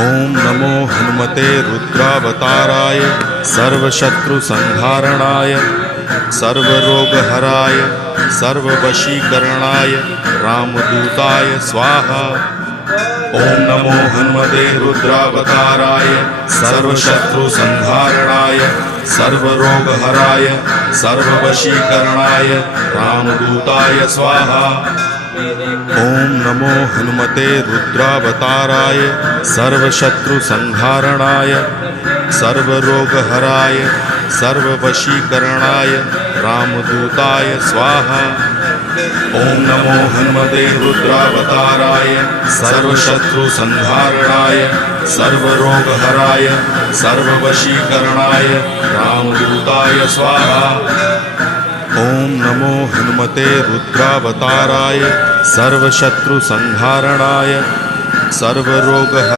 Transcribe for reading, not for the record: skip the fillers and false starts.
ओम नमो हनुमते रुद्रावताराय सर्वशत्रुसंहारणाय सर्वरोगहराय सर्ववशीकरणाय रामदूताय स्वाहा। ओम नमो हनुमते रुद्रावताराय सर्वशत्रुसंहारणाय सर्वरोगहराय सर्ववशीकरणाय रामदूताय स्वाहा। ओम नमो हनुमते रुद्रावताराय सर्वशत्रुसंहारणाय सर्वरोगहराय सर्ववशीकरणाय रामदूताय स्वाहा। ओम नमो हनुमते रुद्रावताराय सर्वशत्रुसंहारणाय सर्वरोगहराय सर्ववशीकरणाय रामदूताय स्वाहा। ओम नमो हनुमते रुद्रावताराय सर्वशत्रुसंहारणाय सर्वरोग